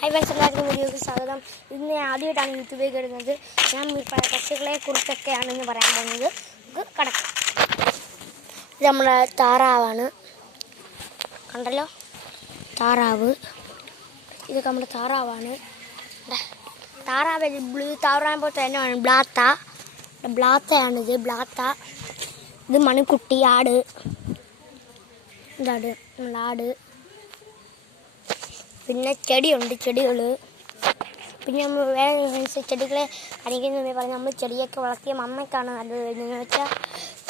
Hi friends, എല്ലാവർക്കും വീഡിയോയ്ക്ക് സ്വാഗതം. ഇന്ന് ഞാൻ ആദ്യമായിട്ടാണ് യൂട്യൂബിലേക്ക് ഇടുന്നത്. ഞാൻ പക്ഷികളെ കുറിച്ചൊക്കെയാണ് ഇന്ന് പറയാൻ പോകുന്നത്. നമുക്ക് കടക്കാം. ഇത് നമ്മുടെ താറാവാണ്. കണ്ടല്ലോ, താറാവ്. ഇതൊക്കെ നമ്മുടെ താറാവാണ്. താറാവ് ബ്ലൂ താറാവ് പോലെ തന്നെയാണ് ബ്ലാത്തയാണിത്. ഇത് മണിക്കുട്ടി, ആട്. ഇതാണ് നമ്മുടെ ആട്. പിന്നെ ചെടികൾ. പിന്നെ നമ്മൾ വേറെ ചെടികളെ അരിക്കുന്നത് പറഞ്ഞാൽ നമ്മൾ ചെടിയൊക്കെ വളർത്തിയ അമ്മയ്ക്കാണ് നല്ലത്. എന്ന് വെച്ചാൽ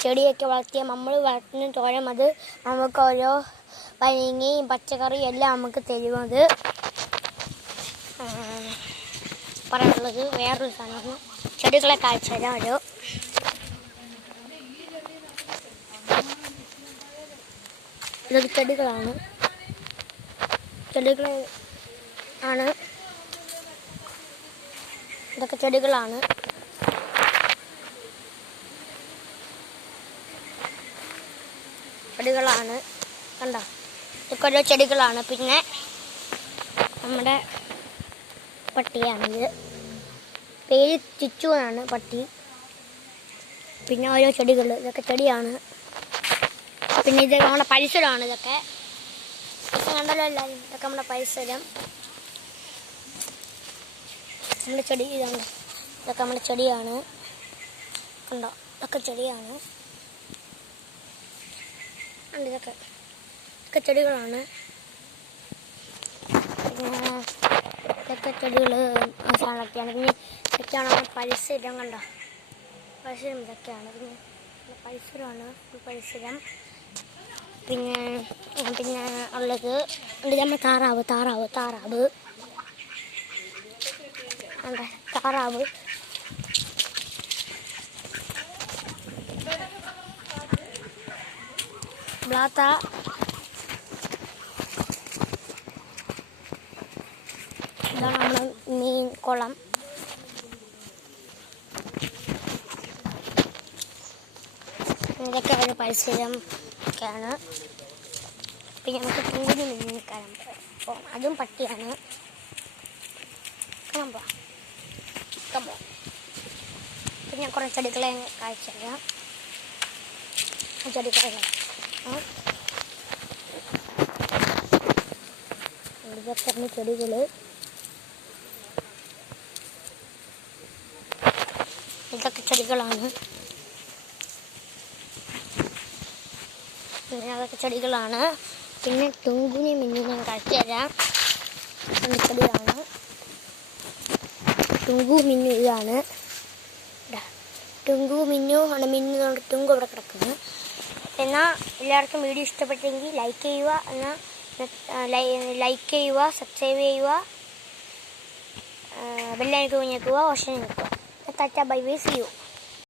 ചെടിയൊക്കെ വളർത്തിയ നമ്മൾ വളർത്തുന്ന തോരം അത് നമുക്ക് ഓരോ പഴങ്ങയും പച്ചക്കറിയും എല്ലാം നമുക്ക് തരുന്നത്. പറയാനുള്ളത് വേറൊരു സാധനമാണ്. ചെടികളെ കാഴ്ച തരാം. ഇതൊക്കെ ചെടികളാണ്. ഇതൊക്കെ ചെടികളാണ്. കണ്ടോ, ഇതൊക്കെ ഓരോ ചെടികളാണ്. പിന്നെ നമ്മുടെ പട്ടിയാണിത്. പേര് ചിച്ചു എന്നാണ് പട്ടി. പിന്നെ ഓരോ ചെടികൾ, ഇതൊക്കെ ചെടിയാണ്. പിന്നെ ഇത് നമ്മുടെ പരിസരമാണ്. ഇതൊക്കെ കണ്ടല്ലോ എല്ലാവരും. ഇതൊക്കെ നമ്മുടെ പരിസരം. നമ്മുടെ ചെടി ഇതാണ്. ഇതൊക്കെ നമ്മുടെ ചെടിയാണ്. കണ്ടോ, ഇതൊക്കെ ചെടിയാണ്. ഇതൊക്കെ ചെടികളാണ്. പിന്നെ ഇതൊക്കെ ചെടികൾ സാധനമൊക്കെയാണ്. പിന്നെ ഇതൊക്കെയാണ് നമ്മുടെ പരിസരം. കണ്ടോ, പരിസരം ഇതൊക്കെയാണ്. പിന്നെ പരിസരം. പിന്നെ ഉള്ളത് നമ്മുടെ താറാവ്. ബ്ലാത്ത. ഇതാണ് നമ്മുടെ മീൻ കുളം. ഇതൊക്കെ ഒരു പരിസരം ഒക്കെയാണ്. പിന്നെ നമുക്ക് കുഞ്ഞു മീനിക്കാരം അതും പട്ടിയാണ്. പിന്നെ കുറേ ചെടികളെ കാഴ്ച ഇതൊക്കെ ചെടികൾ. ഇതൊക്കെ ചെടികളാണ്. പിന്നെ അതൊക്കെ ചെടികളാണ്. പിന്നെ ടുങ്കുനി മിന്നിനെ കാഴ്ച തരാം. ചെടിയാണ് ടുങ്കു മിന്നു. ഇതാണ് ടുങ്കു മിന്നു ആണ്. ടുങ്കു ഇവിടെ കിടക്കുന്നു. എന്നാൽ എല്ലാവർക്കും വീഡിയോ ഇഷ്ടപ്പെട്ടെങ്കിൽ ലൈക്ക് ചെയ്യുക, സബ്സ്ക്രൈബ് ചെയ്യുക, ബെല്ലൈക്കൺ ഞെക്കുക, ഓപ്ഷൻ ഞെക്കുക. Tata, bye bye, see U.